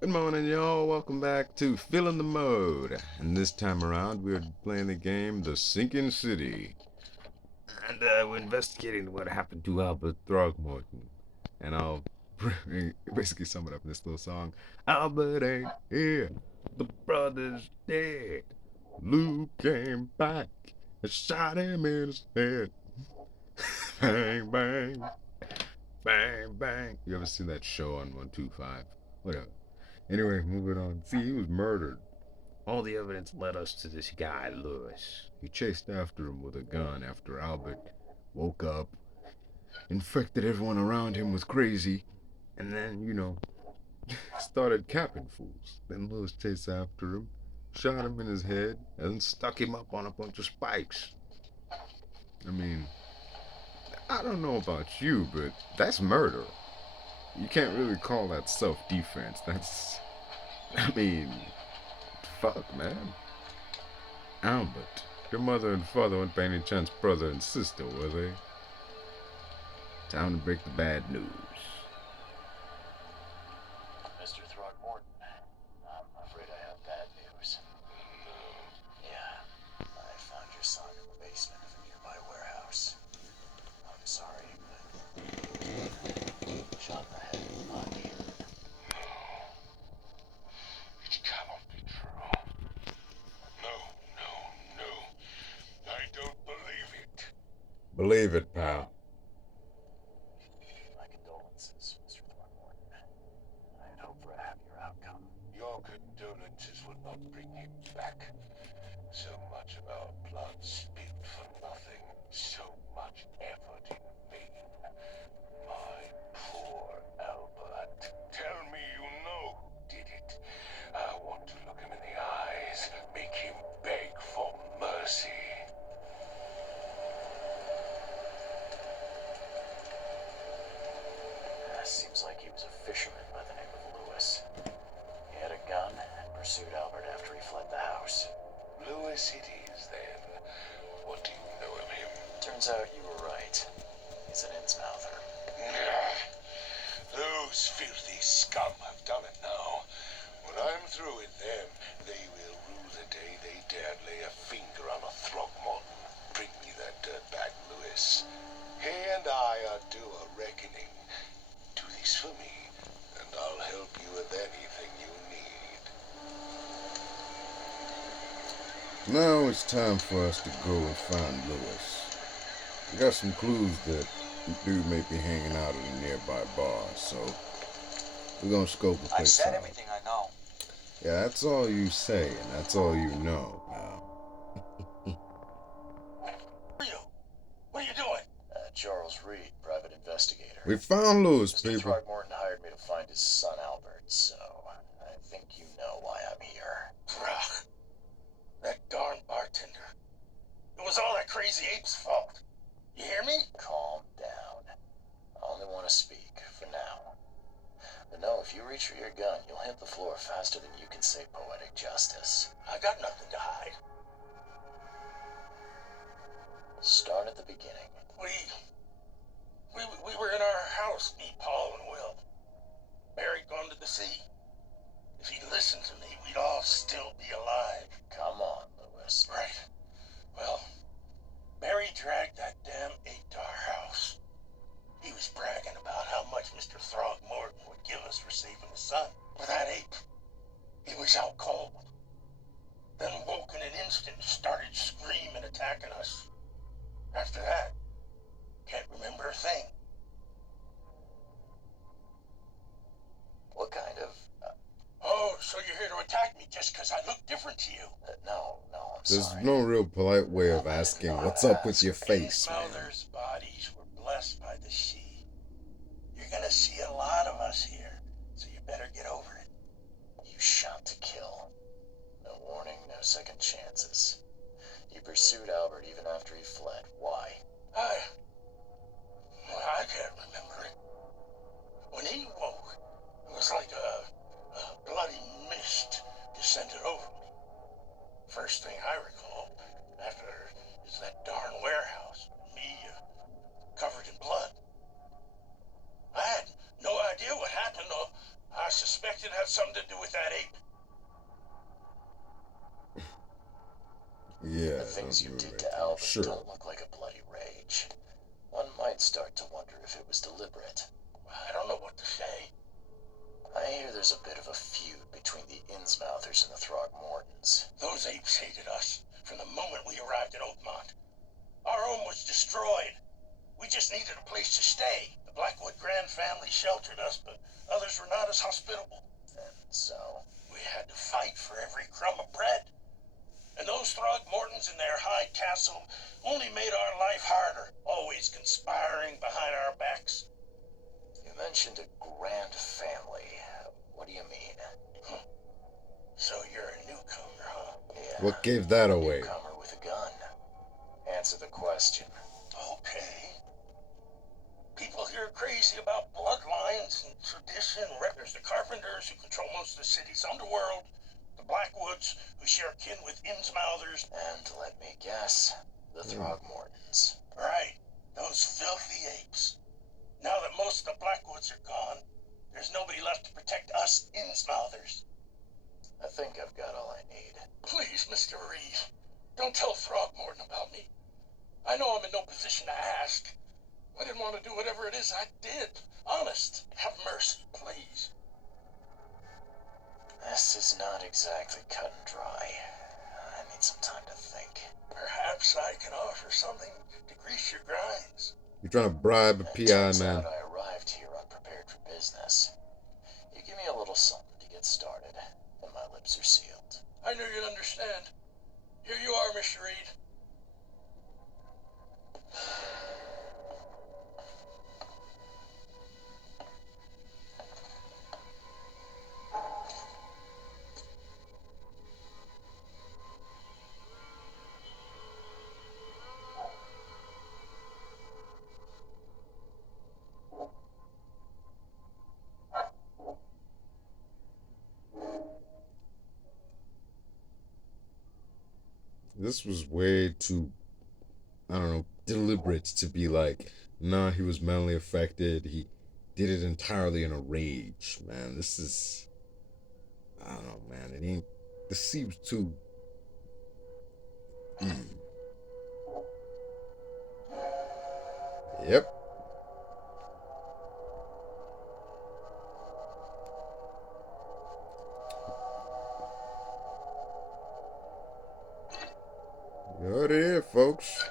Good morning, y'all. Welcome back to Feelin The Mode. And this time around, we're playing the game The Sinking City. And we're investigating what happened to Albert Throgmorton. And I'll basically sum it up in this little song. Albert ain't here. The brother's dead. Luke came back and shot him in his head. Bang, bang. Bang, bang. You ever seen that show on 125? Whatever. Anyway, moving on. See, he was murdered. All the evidence led us to this guy, Lewis. He chased after him with a gun after Albert woke up, infected everyone around him with crazy, and then, started capping fools. Then Lewis chased after him, shot him in his head, and stuck him up on a bunch of spikes. I mean, I don't know about you, but that's murder. You can't really call that self-defense. I mean, fuck, man. Albert, your mother and father weren't by any chance brother and sister, were they? Time to break the bad news. Mr. Throgmorton, I'm afraid I have bad news. Yeah, I found your son in the basement of a nearby warehouse. I'm sorry, but shot in the head with a punch. It cannot be true. No, no, no. I don't believe it. Believe it, pal. My condolences, Mr. Throgmorton. I'd hope for a happier outcome. Your condolences will not bring him back. So much of our blood spilled for nothing. So much effort in vain. My poor Albert. Tell me you know who did it. I want to look him in the eyes, make him beg for mercy. Seems like he was a fisherman by the name of Lewis. He had a gun and pursued Albert after he fled the house. Lewis it is, then. What do you know of him? Turns out you were right. He's an innsmouther. Those filthy scum have done it now. When I'm through with them, they will rue the day they dared lay a finger on a Throgmorton. Bring me that dirtbag Lewis. He and I are due a reckoning. Do this for me, and I'll help you with anything you need. Now it's time for us to go and find Lewis. We got some clues that the dude may be hanging out at a nearby bar, so we're gonna scope the I've place said out. everything I know. Yeah, that's all you say, and that's all you know, pal. What are you doing? Charles Reed, private investigator. We found Lewis, Mr. people. Throgmorton hired me to find his son Albert, so I think you know why I'm here. Ugh. That darn bartender. It was all that crazy ape's fault. You hear me? Calm down. I only want to speak, for now. But no, if you reach for your gun, you'll hit the floor faster than you can say poetic justice. I got nothing to hide. Start at the beginning. We were in our house, me, Paul, and Will. Barry'd gone to the sea. If he'd listened to me, we'd all still be alive. Come on, Lewis. Right. Well, Barry dragged that damn ape to our house. He was bragging about how much Mr. Throgmorton would give us for saving his son. But that ape, he was out cold. Then woke in an instant and started screaming, attacking us. After that, can't remember a thing. What kind of... Oh, so you're here to attack me just because I look different to you? No, I'm There's sorry. no real polite way of asking what's up with your face, man. Mothers' bodies were blessed by the sea. You're gonna see a lot of us here, so you better get over it. You shot to kill. No warning, no second chances. You pursued Albert even after he fled. Why? I can't remember it. When he woke, it was like a bloody mist descended over me. First thing I recall after is that darn warehouse, me covered in blood. I had no idea what happened, though I suspected I'd got something to do with that ape? Yeah, The things you did to okay, Albert sure. don't look like a bloody rage. One might start to wonder if it was deliberate. I don't know what to say. I hear there's a bit of a feud between the Innsmouthers and the Throgmortons. Those apes hated us from the moment we arrived at Oakmont. Our home was destroyed. We just needed a place to stay. The Blackwood Grand family sheltered us, but others were not as hospitable. And so, We had to fight for every crumb of bread. And those Throgmortons in their high castle only made our life harder, always conspiring behind our backs. you mentioned a grand family. What do you mean? So you're a newcomer, huh? Yeah. What gave that away? Newcomer with a gun. Answer the question. Okay. People here are crazy about bloodlines and tradition. There's the Carpenters, who control most of the city's underworld. The Blackwoods, who share kin with Innsmouthers. And let me guess, the Throgmortons. Right, those filthy apes. Now that most of the Blackwoods are gone, there's nobody left to protect us Innsmouthers. I think I've got all I need. Please, Mr. Reed, don't tell Throgmorton about me. I know I'm in no position to ask. I didn't want to do whatever it is I did. Honest, have mercy, please. This is not exactly cut and dry. I need some time to think. Perhaps I can offer something to grease your grinds. You're trying to bribe a It PI, turns man. out I arrived here unprepared for business. You give me a little something to get started, and my lips are sealed. I knew you'd understand. Here you are, Mr. Reed. This was way too, I don't know, deliberate to be like, nah, he was mentally affected. He did it entirely in a rage, man. This is, I don't know, man. It ain't, this seems too, Yep. You heard it here, folks.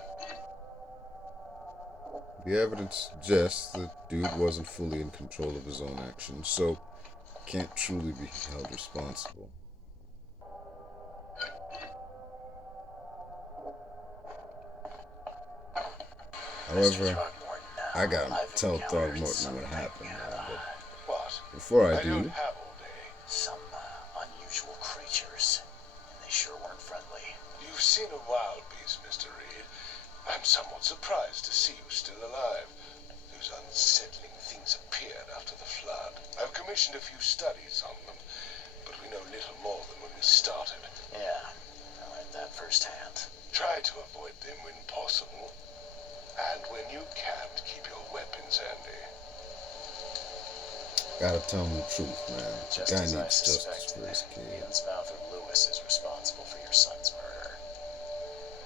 The evidence suggests the dude wasn't fully in control of his own actions, so can't truly be held responsible. However, I gotta tell Throgmorton what happened, man. But What? before I I don't do, have all day. Some unusual creatures, and they sure weren't friendly. You've seen a wild beast, Mr. Reed. I'm somewhat surprised to see you still alive. Those unsettling things appeared after the flood. I've commissioned a few studies on them, but we know little more than when we started. Yeah, I learned that firsthand. Try to avoid them when possible. And when you can't, keep your weapons handy. gotta tell him the truth, man. The Just guy as I needs justice suspected, for his kid. Innsmouther Lewis is responsible for your son's murder.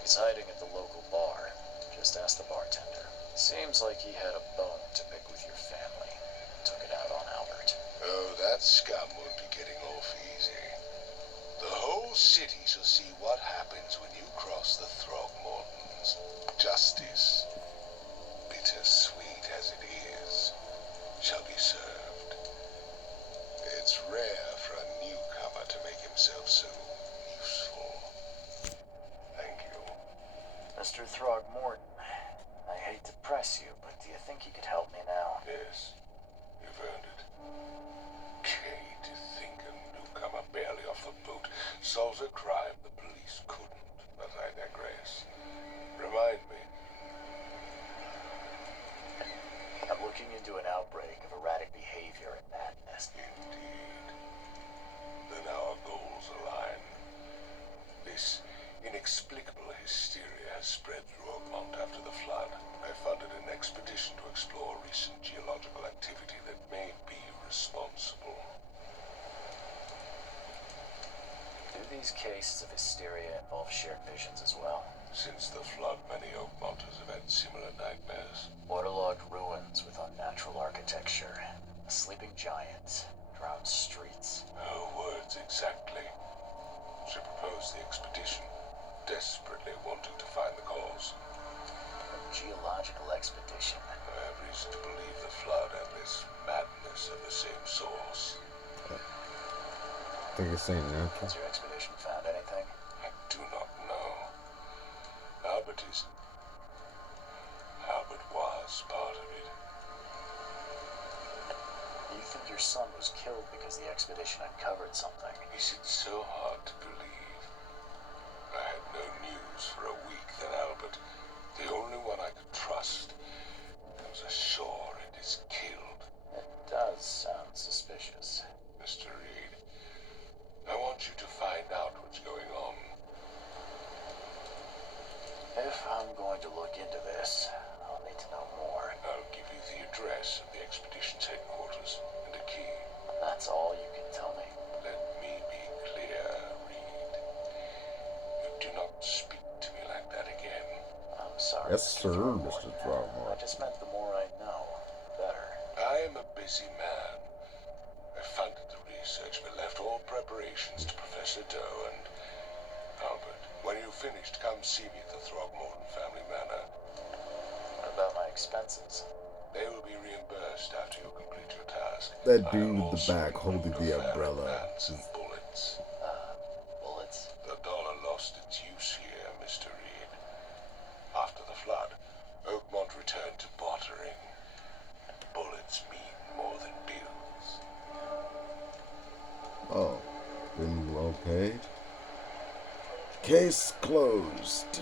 He's hiding at the local bar. Just ask the bartender. Seems like he had a bone to pick with your family. Took it out on Albert. Oh, that scum won't be getting off easy. The whole city shall see what happens when you cross the Throgmortons. Justice, bittersweet as it is, shall be served. It's rare for a newcomer to make himself so useful. Thank you. Mr. Throgmorton, I hate to press you, but do you think you could help me now? Yes, you've earned it. Okay, to think a newcomer barely off the boat solves a crime the police couldn't, but I digress. Remind me. I'm looking into an outbreak of erratic behavior and madness. Indeed. Then our goals align. This inexplicable hysteria has spread through Oakmont after the flood. I funded an expedition to explore recent geological activity that may be responsible. these cases of hysteria involve shared visions as well. Since the flood, many Oakmonters have had similar nightmares. Waterlogged ruins with unnatural architecture, a sleeping giant, drowned streets. Her words exactly. She proposed the expedition, desperately wanting to find the cause. A geological expedition. I have reason to believe the flood and this madness are the same source. I think it's saying natural. Has your expedition found anything? I do not know. Albert was part of it. You think your son was killed because the expedition uncovered something? Is it so hard to believe? I had no news for a week then Albert, the only one I could trust, comes ashore and is killed. It does sound suspicious. Mr. Reed, I want you to find out what's going on. If I'm going to look into this, I'll need to know more. I'll give you the address of the expedition's headquarters and a key. That's all you can tell me. Let me be clear, Reed. You do not speak to me like that again. I'm sorry. Yes, sir, Mr. I Throgmorton. just meant the more I know, the better. I am a busy man. I funded the research but left all preparations to Professor Doe and Albert. When you've finished, come see me at the Throgmorton family manor. What about my expenses? They will be reimbursed after you complete your task. That I dude will with the also back holding include the a fan, umbrella. pants and bullets. Bullets? The dollar lost its use here, Mr. Reed. After the flood, Oakmont returned to bartering. Bullets mean more than bills. Oh, been well paid. Case closed.